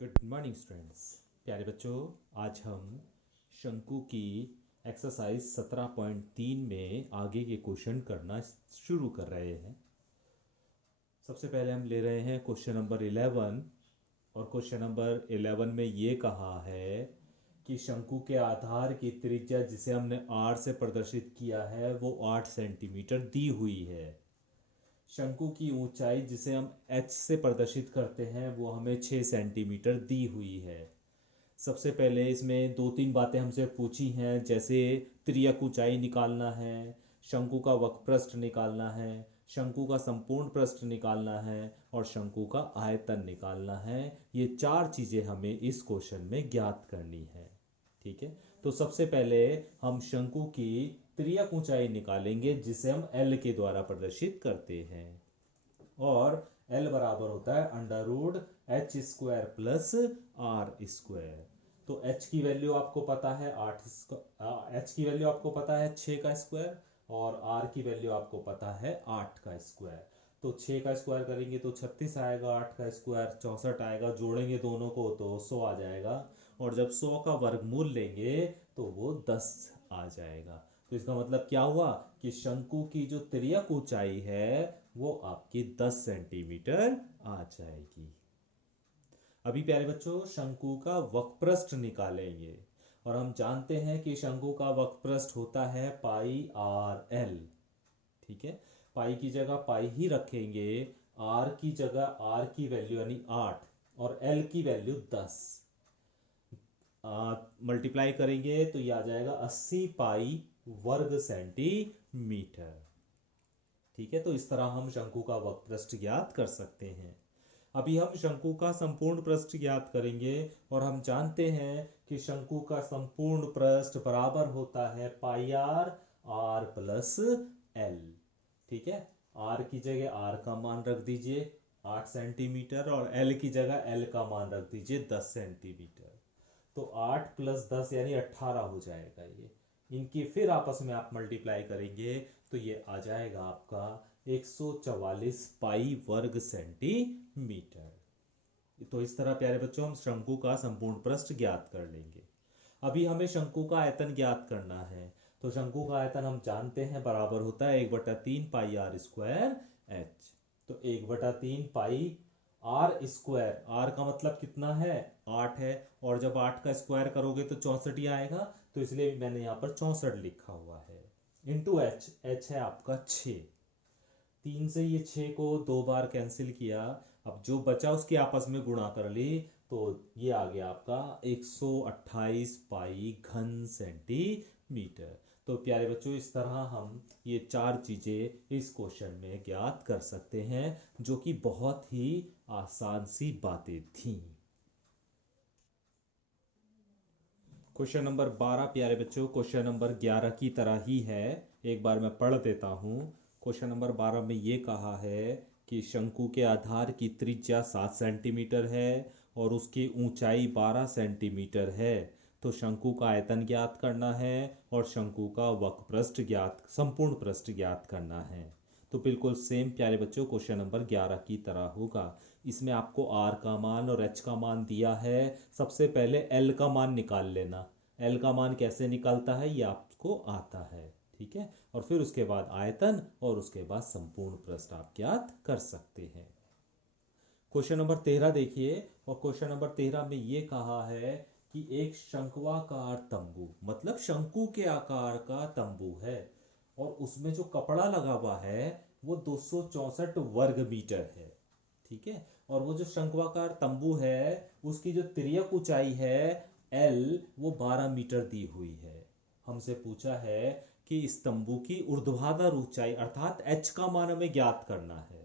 Good morning students. प्यारे बच्चों, आज हम शंकु की एक्सरसाइज 17.3 में आगे के क्वेश्चन करना शुरू कर रहे हैं। सबसे पहले हम ले रहे हैं क्वेश्चन नंबर 11। और क्वेश्चन नंबर 11 में ये कहा है कि शंकु के आधार की त्रिज्या जिसे हमने r से प्रदर्शित किया है वो 8 सेंटीमीटर दी हुई है। शंकु की ऊंचाई जिसे हम h से प्रदर्शित करते हैं वो हमें 6 सेंटीमीटर दी हुई है। सबसे पहले इसमें दो तीन बातें हमसे पूछी हैं, जैसे तिर्यक ऊंचाई निकालना है, शंकु का वक्रपृष्ठ निकालना है, शंकु का संपूर्ण पृष्ठ निकालना है और शंकु का आयतन निकालना है। ये चार चीज़ें हमें इस क्वेश्चन में ज्ञात करनी है। ठीक है, तो सबसे पहले हम शंकु की तिर्यक ऊंचाई निकालेंगे जिसे हम एल के द्वारा प्रदर्शित करते हैं। और एल बराबर होता है √h² प्लस आर स्क्वायर। तो h की वैल्यू आपको पता है h की वैल्यू आपको पता है 6 का स्क्वायर और r की वैल्यू आपको पता है 8 का स्क्वायर। तो 6 का स्क्वायर करेंगे तो 36 आएगा, 8 का स्क्वायर 64 आएगा, जोड़ेंगे दोनों को तो 100 आ जाएगा। और जब 100 का वर्गमूल लेंगे तो वो 10 आ जाएगा। तो इसका मतलब क्या हुआ कि शंकु की जो तिर्यक ऊंचाई है वो आपकी 10 सेंटीमीटर आ जाएगी। अभी प्यारे बच्चों शंकु का वक्रपृष्ठ निकालेंगे और हम जानते हैं कि शंकु का वक्रपृष्ठ होता है पाई आर एल। ठीक है, पाई की जगह पाई ही रखेंगे, आर की जगह आर की वैल्यू यानी 8 और एल की वैल्यू 10 मल्टीप्लाई करेंगे तो ये आ जाएगा 80 पाई वर्ग सेंटीमीटर। ठीक है, तो इस तरह हम शंकु का वक्रपृष्ठ ज्ञात कर सकते हैं। अभी हम शंकु का संपूर्ण पृष्ठ ज्ञात करेंगे और हम जानते हैं कि शंकु का संपूर्ण पृष्ठ बराबर होता है पाई आर आर प्लस एल। ठीक है, आर की जगह आर का मान रख दीजिए 8 सेंटीमीटर और एल की जगह एल का मान रख दीजिए 10 सेंटीमीटर। तो 8 प्लस 10 यानी 18 हो जाएगा। ये इनकी फिर आपस में आप मल्टीप्लाई करेंगे तो ये आ जाएगा आपका 144 पाई वर्ग सेंटीमीटर। तो इस तरह प्यारे बच्चों हम शंकु का संपूर्ण पृष्ठ ज्ञात कर लेंगे। अभी हमें शंकु का आयतन ज्ञात करना है। तो शंकु का आयतन हम जानते हैं बराबर होता है 1/3 पाई आर स्क्वायर एच। तो 1/3 पाई आर स्क्वायर, आर का मतलब कितना है 8 है और जब 8 का स्क्वायर करोगे तो 64 ही आएगा, तो इसलिए मैंने यहाँ पर 64 लिखा हुआ है। इंटू एच, एच है आपका 6। 3 से ये 6 को 2 बार कैंसिल किया, अब जो बचा उसकी आपस में गुणा कर ली तो ये आ गया आपका 128 पाई घन सेंटीमीटर। तो प्यारे बच्चों इस तरह हम ये चार चीज़ें इस क्वेश्चन में ज्ञात कर सकते हैं जो कि बहुत ही आसान सी बातें थीं। क्वेश्चन नंबर 12 प्यारे बच्चों क्वेश्चन नंबर 11 की तरह ही है, एक बार मैं पढ़ देता हूँ। क्वेश्चन नंबर 12 में ये कहा है कि शंकु के आधार की त्रिज्या 7 सेंटीमीटर है और उसकी ऊंचाई 12 सेंटीमीटर है। तो शंकु का आयतन ज्ञात करना है और शंकु का वक्रपृष्ठ ज्ञात संपूर्ण पृष्ठ ज्ञात करना है। तो बिल्कुल सेम प्यारे बच्चों क्वेश्चन नंबर 11 की तरह होगा। इसमें आपको r का मान और h का मान दिया है। सबसे पहले l का मान निकाल लेना। l का मान कैसे निकलता है ये आपको आता है। ठीक है, और फिर उसके बाद आयतन और उसके बाद संपूर्ण पृष्ठ आप ज्ञात कर सकते हैं। क्वेश्चन नंबर 13 देखिए, और क्वेश्चन नंबर 13 में ये कहा है कि एक शंक्वाकार तंबू, मतलब शंकु के आकार का तंबू है और उसमें जो कपड़ा लगा हुआ है वो 264 वर्ग मीटर है। ठीक है, और वो जो शंक्वाकार तंबू है उसकी जो तिर्यक ऊंचाई है एल वो 12 मीटर दी हुई है। हमसे पूछा है कि इस तंबू की ऊर्ध्वाधर ऊंचाई अर्थात एच का मान हमें ज्ञात करना है।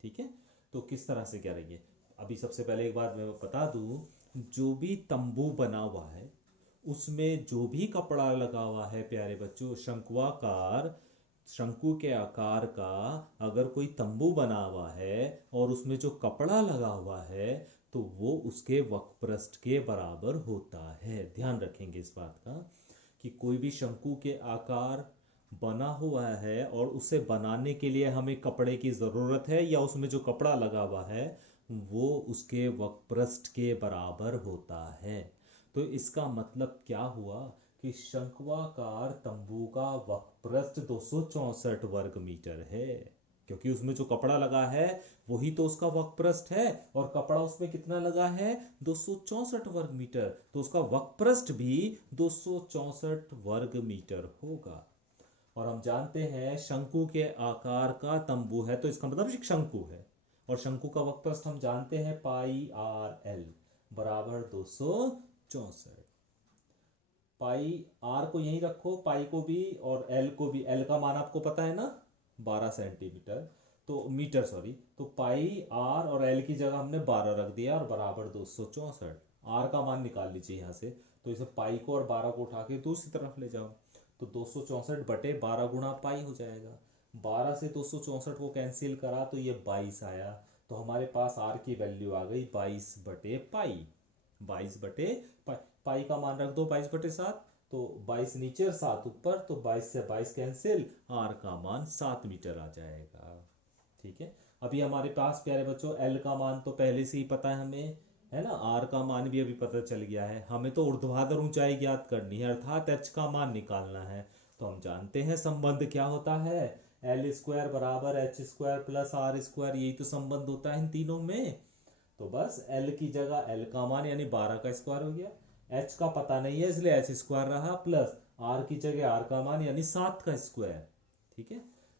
ठीक है, तो किस तरह से करेंगे। अभी सबसे पहले एक बात मैं बता दूं, जो भी तंबू बना हुआ है उसमें जो भी कपड़ा लगा हुआ है प्यारे बच्चों, शंक्वाकार शंकु के आकार का अगर कोई तंबू बना हुआ है और उसमें जो कपड़ा लगा हुआ है तो वो उसके वक्रपृष्ठ के बराबर होता है। ध्यान रखेंगे इस बात का कि कोई भी शंकु के आकार बना हुआ है और उसे बनाने के लिए हमें कपड़े की ज़रूरत है या उसमें जो कपड़ा लगा हुआ है वो उसके वक्रपृष्ठ के बराबर होता है। तो इसका मतलब क्या हुआ कि शंक्वाकार तंबू का वक्रपृष्ठ 264 वर्ग मीटर है, क्योंकि उसमें जो कपड़ा लगा है वही तो उसका वक्रपृष्ठ है, और कपड़ा उसमें कितना लगा है, 264 वर्ग मीटर, तो उसका वक्रपृष्ठ भी 264 वर्ग मीटर होगा। और हम जानते हैं शंकु के आकार का तंबू है, तो इसका मतलब एक शंकु है, और शंकु का वक्रपृष्ठ हम जानते हैं पाई आर एल बराबर 264। पाई आर को यहीं रखो, पाई को भी और एल को भी, एल का मान आपको पता है ना 12 सेंटीमीटर, तो मीटर सॉरी, तो पाई आर और एल की जगह हमने 12 रख दिया और बराबर 264। आर का मान निकाल लीजिए यहाँ से, तो इसे पाई को और 12 को उठा के दूसरी तरफ ले जाओ, तो 264 बटे 12 गुणा पाई हो जाएगा। 12 से 264 को कैंसिल करा तो ये 22 आया, तो हमारे पास आर की वैल्यू आ गई 22 बटे पाई। 22 बटे पाई, पाई का मान रख दो 22 बटे 7, तो 22 नीचे और 7 ऊपर, तो 22 से 22 कैंसिल, आर का मान 7 मीटर आ जाएगा। ठीक है, अभी हमारे पास प्यारे बच्चों एल का मान तो पहले से ही पता है हमें, है ना, आर का मान भी अभी पता चल गया है, हमें तो ऊर्ध्वाधर ऊंचाई ज्ञात करनी है, अर्थात एच का मान निकालना है। तो हम जानते हैं संबंध क्या होता है, एल स्क्वायर बराबर H square plus R square, यही तो संबंध होता है इन तीनों में। तो बस एल की जगह एल का मान यानी 12 का स्क्वायर हो गया, एच का पता नहीं है इसलिए एच स्क्वायर रहा, प्लस आर की जगह आर का मान यानी 7 का स्क्वायर। ठीक है,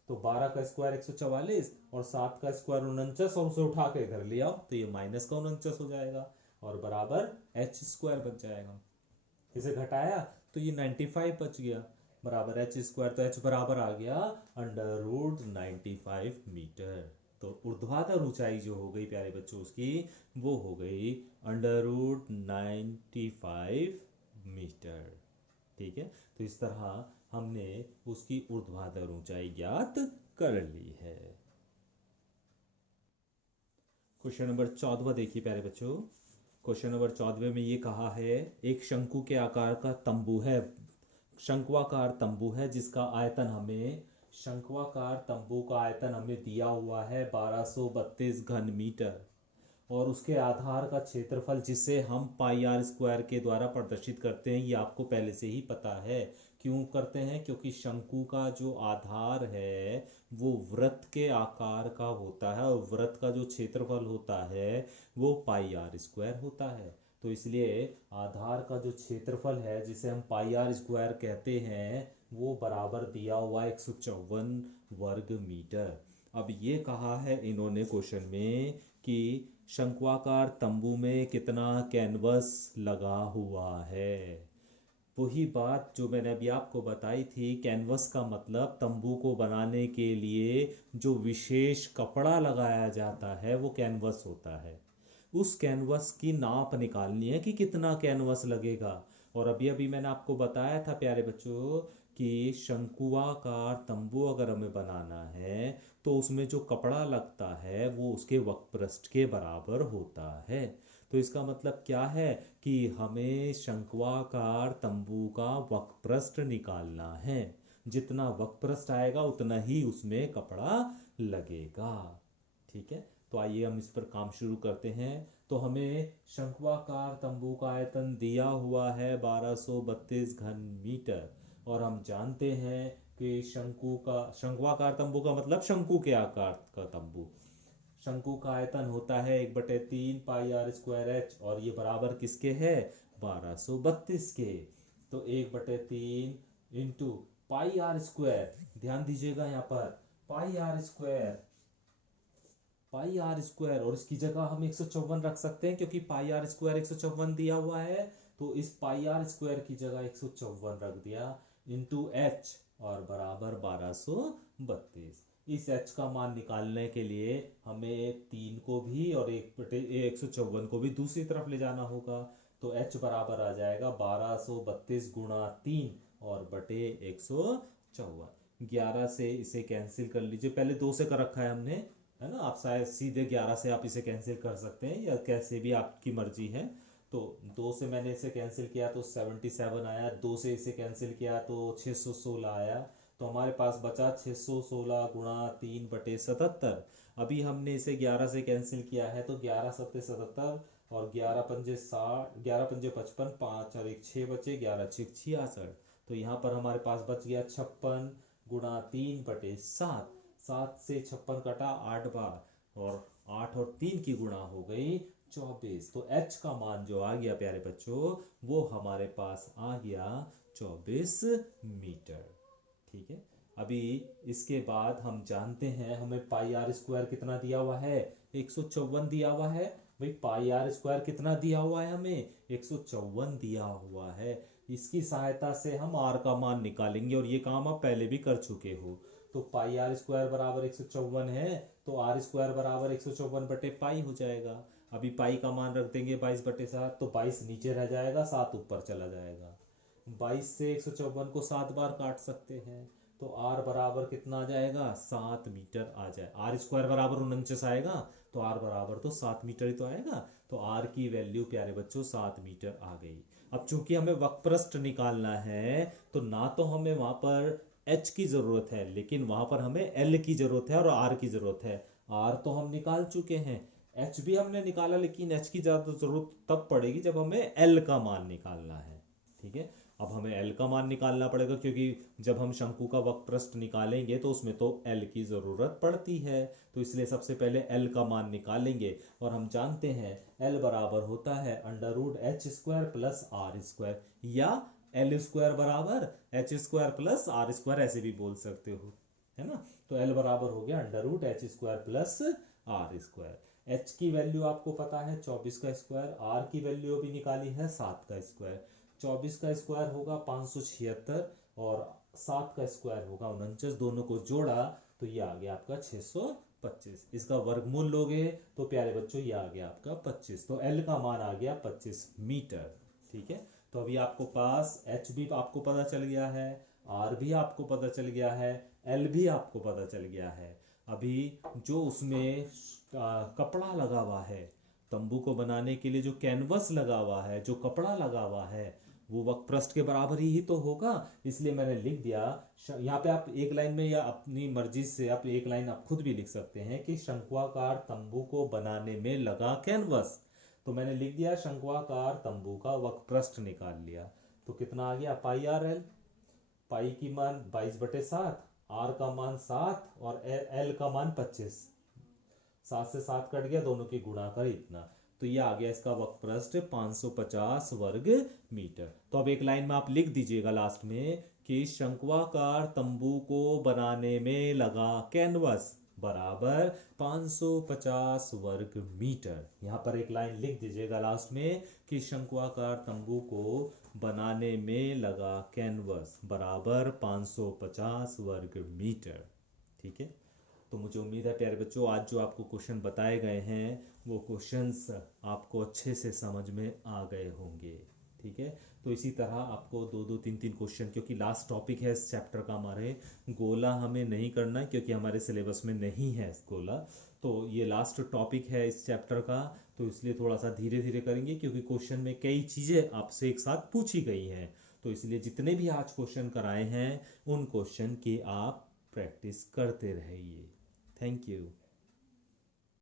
तो 12 का स्क्वायर 144 और 7 का स्क्वायर 49, और उसे उठा के इधर ले आओ तो ये माइनस का 49 हो जाएगा और बराबर एच स्क्वायर बच जाएगा। इसे घटाया तो ये 95 बच गया, बराबर एच स्क्वायर, तो एच बराबर आ गया अंडर रूट 95 मीटर। तो ऊर्ध्वाधर ऊंचाई जो हो गई प्यारे बच्चों उसकी, वो हो गई अंडर रूट 95 मीटर। ठीक है, तो इस तरह हमने उसकी ऊर्ध्वाधर ऊंचाई ज्ञात कर ली है। क्वेश्चन नंबर 14 देखिए प्यारे बच्चों। क्वेश्चन नंबर 14 में ये कहा है एक शंकु के आकार का तंबू है, शंक्वाकार तंबू है जिसका आयतन हमें, शंक्वाकार तंबू का आयतन हमें दिया हुआ है 1232 घन मीटर, और उसके आधार का क्षेत्रफल जिसे हम पाई आर स्क्वायर के द्वारा प्रदर्शित करते हैं, ये आपको पहले से ही पता है। क्यों करते हैं, क्योंकि शंकु का जो आधार है वो वृत्त के आकार का होता है, और वृत्त का जो क्षेत्रफल होता है वो पाई आर स्क्वायर होता है। तो इसलिए आधार का जो क्षेत्रफल है जिसे हम पाई आर स्क्वायर कहते हैं वो बराबर दिया हुआ 154 वर्ग मीटर। अब ये कहा है इन्होंने क्वेश्चन में कि शंक्वाकार तंबू में कितना कैनवस लगा हुआ है। वही बात जो मैंने अभी आपको बताई थी, कैनवस का मतलब तंबू को बनाने के लिए जो विशेष कपड़ा लगाया जाता है वो कैनवस होता है। उस कैनवस की नाप निकालनी है कि कितना कैनवस लगेगा। और अभी अभी मैंने आपको बताया था प्यारे बच्चों कि शंकुआकार तंबू अगर हमें बनाना है तो उसमें जो कपड़ा लगता है वो उसके वक्रपृष्ठ के बराबर होता है। तो इसका मतलब क्या है कि हमें शंक्वाकार तंबू का वक्रपृष्ठ निकालना है, जितना वक्रपृष्ठ आएगा उतना ही उसमें कपड़ा लगेगा। ठीक है, तो आइए हम इस पर काम शुरू करते हैं। तो हमें शंक्वाकार तंबू का आयतन दिया हुआ है 1232 घन मीटर, और हम जानते हैं कि शंकु का, शंक्वाकार तंबू का मतलब शंकु के आकार का तंबू, शंकु का आयतन होता है 1/3 पाई आर स्क्वायर एच, और ये बराबर किसके है, 1232 के। तो 1/3 इंटू पाई आर स्क्वायर, ध्यान दीजिएगा यहाँ पर pi r square, pi r square, और इसकी जगह हम 154 रख सकते हैं क्योंकि पाई आर स्क्वायर 154 दिया हुआ है, तो इस पाई आर स्क्वायर की जगह 154 रख दिया इंटू एच, और बराबर 1232। इस एच का मान निकालने के लिए हमें 3 को भी और 154 को भी दूसरी तरफ ले जाना होगा, तो एच बराबर आ जाएगा 1232 गुणा 3 और बटे 154। 11 से इसे कैंसिल कर लीजिए, पहले 2 से कर रखा है हमने, है ना, आप शायद सीधे 11 से आप इसे कैंसिल कर सकते हैं या कैसे भी आपकी मर्जी है। तो 2 से मैंने इसे कैंसिल किया तो 77 आया, 2 से इसे कैंसिल किया तो 616 आया, तो हमारे पास बचा 616 गुणा 3/77। अभी हमने इसे 11 से कैंसिल किया है तो 11 सत्ते 77 और 11 पंजे 60, 11 पंजे 55, 5 और 1 6 बचे, 11 6 66। तो यहाँ पर हमारे पास बच गया 56 गुणा 3/7। 7 से 56 कटा 8 बार, और 8 और 3 की गुणा हो गई 24। तो h का मान जो आ गया प्यारे बच्चों, वो हमारे पास आ गया 24 मीटर। ठीक है, अभी इसके बाद हम जानते हैं हमें पाई आर स्क्वायर कितना दिया हुआ है, 154 दिया हुआ है। भाई पाई आर स्क्वायर कितना दिया हुआ है हमें, 154 दिया हुआ है। इसकी सहायता से हम आर का मान निकालेंगे, और ये काम आप पहले भी कर चुके हो। तो पाई आर स्क्वायर बराबर 154 है, तो आर स्क्वायर बराबर 154 बटे पाई हो जाएगा। अभी पाई का मान रख देंगे 22/7, तो 22 नीचे रह जाएगा, 7 ऊपर चला जाएगा। 22 से 154 को 7 बार काट सकते हैं, तो आर बराबर कितना आ जाएगा, 7 मीटर आ जाए। आर स्क्वायर बराबर 49 आएगा, तो आर बराबर तो 7 मीटर ही तो आएगा। तो आर की वैल्यू प्यारे बच्चों 7 मीटर आ गई। अब चूंकि हमें वक्रपृष्ठ निकालना है, तो ना तो हमें वहां पर एच की जरूरत है, लेकिन वहां पर हमें एल की जरूरत है और आर की जरूरत है। आर तो हम निकाल चुके हैं, एच भी हमने निकाला, लेकिन एच की ज्यादा जरूरत तब पड़ेगी जब हमें एल का मान निकालना है। ठीक है, अब हमें एल का मान निकालना पड़ेगा, क्योंकि जब हम शंकु का वक्रपृष्ठ निकालेंगे तो उसमें तो एल की जरूरत पड़ती है। तो इसलिए सबसे पहले एल का मान निकालेंगे, और हम जानते हैं एल बराबर होता है √h² प्लस आर स्क्वायर, या एल स्क्वायर बराबर h² प्लस आर स्क्वायर, ऐसे भी बोल सकते हो, है ना। तो एल बराबर हो गया √h² plus R square. H की वैल्यू आपको पता है 24 का स्क्वायर, आर की वैल्यू भी निकाली है 7 का स्क्वायर। 24 का स्क्वायर होगा 576, और 7 का स्क्वायर होगा 49। दोनों को जोड़ा तो ये आ गया आपका 625। इसका वर्गमूल लोगे तो प्यारे बच्चों ये आ गया आपका 25। तो एल का मान आ गया 25 मीटर। ठीक है, तो अभी आपको पास एच भी आपको पता चल गया है, आर भी आपको पता चल गया है, एल भी आपको पता चल गया है। अभी जो उसमें कपड़ा लगा हुआ है, तंबू को बनाने के लिए जो कैनवस लगा हुआ है, जो कपड़ा लगा हुआ है, वो वक्रपृष्ठ के बराबर ही तो होगा। इसलिए मैंने लिख दिया, यहाँ पे आप एक लाइन में या अपनी मर्जी से आप एक लाइन आप खुद भी लिख सकते हैं कि शंक्वाकार तंबू को बनाने में लगा कैनवस। तो मैंने लिख दिया शंक्वाकार तंबू का वक्रपृष्ठ निकाल लिया। तो कितना आ गया, पाई आर एल। पाई की मान 22/7, आर का मान 7 और एल का मान 25। 7 से 7 कट गया, दोनों की गुणा कर इतना। तो ये आ गया इसका वक्रपृष्ठ 550 वर्ग मीटर। तो अब एक लाइन में आप लिख दीजिएगा लास्ट में कि शंक्वाकार तंबू को बनाने में लगा कैनवस बराबर 550 वर्ग मीटर। यहाँ पर एक लाइन लिख दीजिएगा लास्ट में कि शंक्वाकार तंबू को बनाने में लगा कैनवस बराबर 550 वर्ग मीटर। ठीक है, तो मुझे उम्मीद है प्यारे बच्चों आज जो आपको क्वेश्चन बताए गए हैं वो क्वेश्चंस आपको अच्छे से समझ में आ गए होंगे। ठीक है, तो इसी तरह आपको 2-2, 3-3 क्वेश्चन, क्योंकि लास्ट टॉपिक है इस चैप्टर का, हमारे गोला हमें नहीं करना है क्योंकि हमारे सिलेबस में नहीं है गोला। तो ये लास्ट टॉपिक है इस चैप्टर का, तो इसलिए थोड़ा सा धीरे धीरे करेंगे, क्योंकि क्वेश्चन में कई चीज़ें आपसे एक साथ पूछी गई हैं। तो इसलिए जितने भी आज क्वेश्चन कराए हैं उन क्वेश्चन की आप प्रैक्टिस करते रहिए। Thank you.